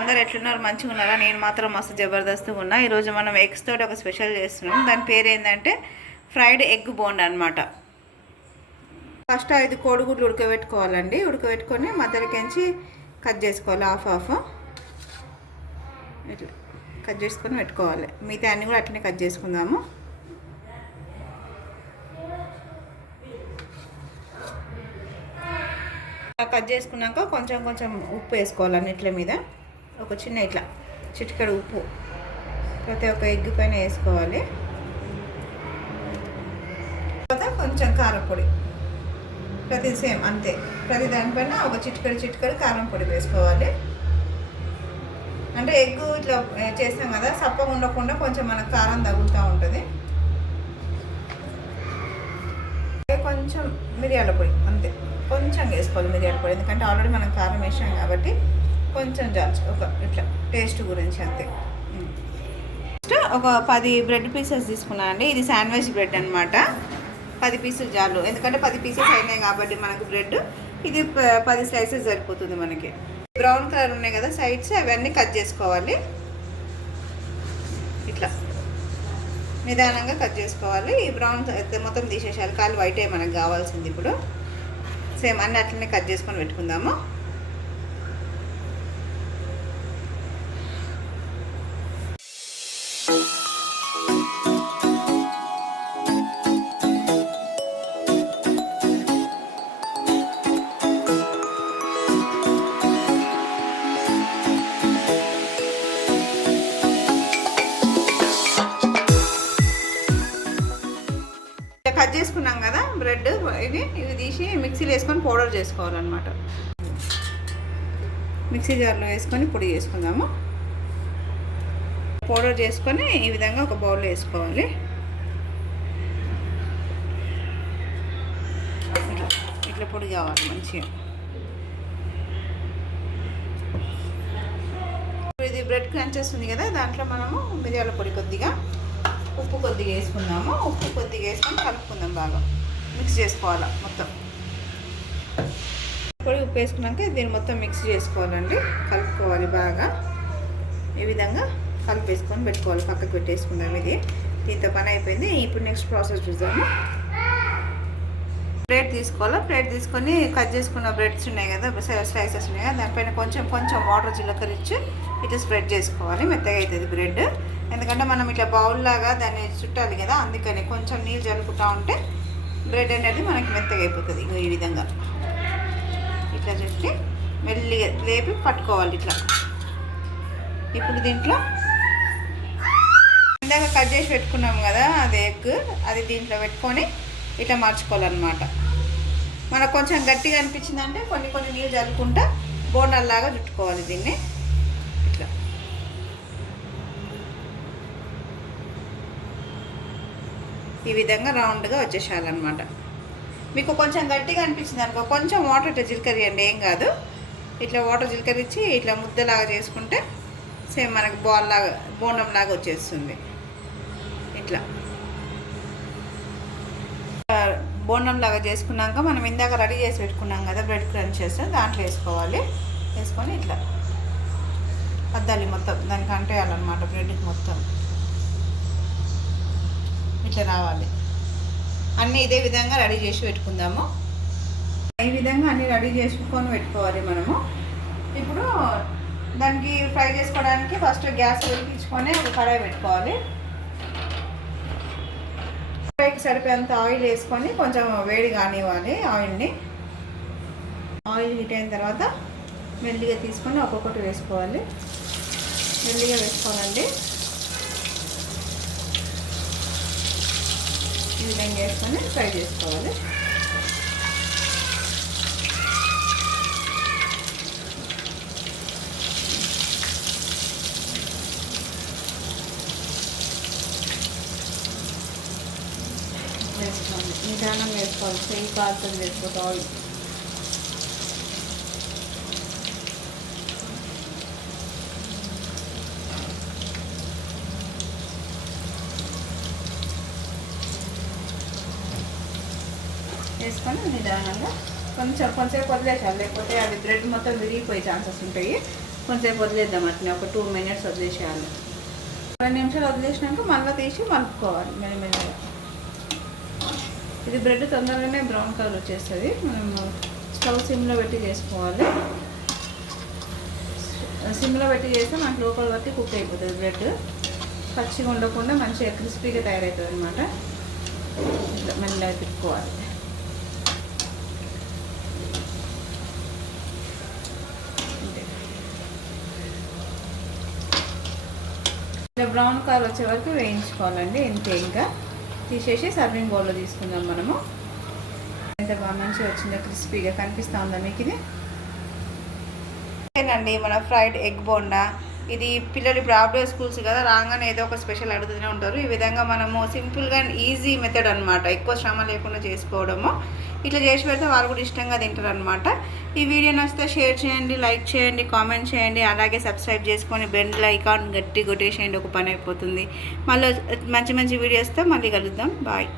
అందరు ఎట్లున్నారు? మంచిగా ఉన్నారా? నేను మాత్రం మస్తు జబర్దస్త్గా ఉన్నా. ఈరోజు మనం ఎగ్స్ తోటి ఒక స్పెషల్ చేస్తున్నాం. దాని పేరు ఏంటంటే ఫ్రైడ్ ఎగ్ బోండా అనమాట. ఫస్ట్ 5 కోడిగుడ్లు ఉడకబెట్టుకోవాలండి. ఉడకబెట్టుకొని మధ్యలోకించి కట్ చేసుకోవాలి. హాఫ్ ఇట్లా కట్ చేసుకొని పెట్టుకోవాలి. మిగతా అన్నీ కూడా అట్లనే కట్ చేసుకుందాము. కట్ చేసుకున్నాక కొంచెం ఉప్పు వేసుకోవాలి. అన్నిట్ల మీద ఒక చిన్న ఇట్లా చిటికెడు ఉప్పు ప్రతి ఒక్క ఎగ్ పైన వేసుకోవాలి. తర్వాత కొంచెం కారం పొడి ప్రతి సేమ్ అంతే. ప్రతి దానిపైన ఒక చిటికెడు కారం పొడి వేసుకోవాలి. అంటే ఎగ్ ఇట్లా చేస్తాం కదా, సప్పగా ఉండకుండా కొంచెం మనకు కారం తగులుతూ ఉంటుంది. కొంచెం మిరియాల పొడి అంతే, కొంచెం వేసుకోవాలి మిరియాల పొడి. ఎందుకంటే ఆల్రెడీ మనం కారం వేసాం కాబట్టి కొంచెం జాల్చి ఒక ఇట్లా టేస్ట్ గురించి అంతే. ఒక 10 బ్రెడ్ పీసెస్ తీసుకున్నాను అండి. ఇది శాండ్విచ్ బ్రెడ్ అనమాట. 10 పీసులు చాలు, ఎందుకంటే 10 పీసెస్ అయినాయి కాబట్టి మనకు బ్రెడ్. ఇది 10 స్లైసెస్ సరిపోతుంది మనకి. బ్రౌన్ కలర్ ఉన్నాయి కదా సైడ్స్, అవన్నీ కట్ చేసుకోవాలి. ఇట్లా నిదానంగా కట్ చేసుకోవాలి. ఈ బ్రౌన్ మొత్తం తీసేసాలి, కాలు వైటే మనకు కావాల్సింది. ఇప్పుడు సేమ్ అన్నీ అట్లనే కట్ చేసుకొని పెట్టుకుందాము. కట్ చేసుకున్నాం కదా బ్రెడ్, ఇవి తీసి మిక్సీలో వేసుకొని పౌడర్ చేసుకోవాలన్నమాట. మిక్సీ జార్లో వేసుకొని పొడి చేసుకుందాము. పౌడర్ చేసుకొని ఈ విధంగా ఒక బౌల్లో వేసుకోవాలి. ఇట్లా పొడి కావాలి మంచిగా. ఇది బ్రెడ్ క్రంచెస్ ఉంది కదా, దాంట్లో మనము మిరియాల పొడి కొద్దిగా, ఉప్పు కొద్దిగా వేసుకుందాము. ఉప్పు కొద్దిగా వేసుకొని కలుపుకుందాం, బాగా మిక్స్ చేసుకోవాలి మొత్తం. పొడి ఉప్పు వేసుకున్నాక దీన్ని మొత్తం మిక్స్ చేసుకోవాలండి, కలుపుకోవాలి బాగా. ఈ విధంగా కలిపేసుకొని పెట్టుకోవాలి, పక్కకు పెట్టేసుకుందాం. ఇది దీంతో పని అయిపోయింది. ఇప్పుడు నెక్స్ట్ ప్రాసెస్ చూద్దాము. ప్లేట్ తీసుకోవాలి. ప్లేట్ తీసుకొని కట్ చేసుకున్న బ్రెడ్స్ ఉన్నాయి కదా, స్లైసెస్ ఉన్నాయి కదా, దానిపైన కొంచెం వాటర్ జీలకరించి ఇట్లా స్ప్రెడ్ చేసుకోవాలి. మెత్తగా అవుతుంది బ్రెడ్. ఎందుకంటే మనం ఇట్లా బౌల్ లాగా దాన్ని చుట్టాలి కదా, అందుకని కొంచెం నీళ్ళు జలుపుతూ ఉంటే బ్రెడ్ అనేది మనకి మెత్తగా అయిపోతుంది. ఈ విధంగా ఇట్లా చుట్టి మెల్లిగా లేపి పట్టుకోవాలి ఇట్లా. ఇప్పుడు దీంట్లో ఇందాక కట్ చేసి పెట్టుకున్నాం కదా అది ఎగ్, అది దీంట్లో పెట్టుకొని ఇట్లా మార్చుకోవాలన్నమాట. మనకు కొంచెం గట్టిగా అనిపించిందంటే కొన్ని నీళ్ళు జల్లుకుంటా బోండాల్లాగా చుట్టుకోవాలి దీన్ని. ఇట్లా ఈ విధంగా రౌండ్గా వచ్చేసేయాలన్నమాట. మీకు కొంచెం గట్టిగా అనిపించింది అనుకో, కొంచెం వాటర్ ఇట్లా జీలకర్రండి, ఏం కాదు. ఇట్లా వాటర్ జీలకరించి ఇట్లా ముద్దలాగా చేసుకుంటే సేమ్ మనకి బాల్ లాగా బోండంలాగా వచ్చేస్తుంది. ఇట్లా బోండం లాగా చేసుకున్నాక మనం ఇందాక రెడీ చేసి పెట్టుకున్నాం కదా బ్రెడ్ క్రంచెస్, దాంట్లో వేసుకోవాలి. వేసుకొని ఇట్లా అద్దాలి మొత్తం, దానికి అంటేయాలన్నమాట బ్రెడ్కి మొత్తం. ఇట్లా రావాలి. అన్నీ ఇదే విధంగా రెడీ చేసి పెట్టుకుందాము. ఈ విధంగా అన్నీ రెడీ చేసుకొని పెట్టుకోవాలి మనము. ఇప్పుడు దానికి ఫ్రై చేసుకోవడానికి ఫస్ట్ గ్యాస్ వెలిగించుకొని ఒక కడాయి పెట్టుకోవాలి. ఫ్రైకి సరిపోయేంత ఆయిల్ వేసుకొని కొంచెం వేడి కానివ్వాలి ఆయిల్ని. ఆయిల్ హీట్ అయిన తర్వాత మెల్లిగా తీసుకొని ఒక్కొక్కటి వేసుకోవాలి. మెల్లిగా వేసుకోవాలండి. ఈ విధంగా వేసుకొని ఫ్రై చేసుకోవాలి. వేసుకోవాలి, నిదానం వేసుకోవాలి, చెయ్యి కాలుతుంది వేసుకోవాలి. ఆయిల్ వేసుకొని నిదానంగా కొంచెం వదిలేసాలి, లేకపోతే అది బ్రెడ్ మొత్తం విరిగిపోయే ఛాన్సెస్ ఉంటాయి. కొంచెంసేపు వదిలేద్దాం అట్లా ఒక 2 minutes వదిలేసేయాలి. 2 నిమిషాలు వదిలేసినాక మళ్ళీ తీసి మలుపుకోవాలి మెల్లమెల్లగా. ఇది బ్రెడ్ తొందరగానే బ్రౌన్ కలర్ వచ్చేస్తుంది. మనం స్టవ్ సిమ్లో పెట్టి చేసుకోవాలి. సిమ్లో పెట్టి చేస్తే మనకు లోపల వరకు కుక్ అయిపోతుంది. బ్రెడ్ పచ్చిగా ఉండకుండా మంచిగా క్రిస్పీగా తయారవుతుంది అనమాట. ఇట్లా మెల్లగా తిప్పుకోవాలి. ఇలా బ్రౌన్ కలర్ వచ్చే వరకు వేయించుకోవాలండి. ఇంతే, ఇంకా తీసేసి సర్వింగ్ బౌల్లో తీసుకుందాం మనము. ఎంత బాగా మంచిగా వచ్చిందో, క్రిస్పీగా కనిపిస్తూ ఉందా మీకు ఇది? అండి మన ఫ్రైడ్ ఎగ్ బోండా. ఇది పిల్లలు ఇప్పుడు ఆఫ్టర్ స్కూల్స్ కదా, రాగానే ఏదో ఒక స్పెషల్ అడుగుతూనే ఉంటారు. ఈ విధంగా మనము సింపుల్గా అండ్ ఈజీ మెథడ్ అనమాట, ఎక్కువ శ్రమ లేకుండా చేసుకోవడము. ఇట్లా చేసి పెడితే వాళ్ళు కూడా ఇష్టంగా తింటారు అనమాట. ఈ వీడియో నచ్చితే షేర్ చేయండి, లైక్ చేయండి, కామెంట్ చేయండి, అలాగే సబ్స్క్రైబ్ చేసుకొని బెల్ ఐకాన్ గట్టి కొట్టేసేయండి. ఒక పని అయిపోతుంది. మళ్ళీ మంచి మంచి వీడియోస్తో మళ్ళీ కలుద్దాం. బాయ్.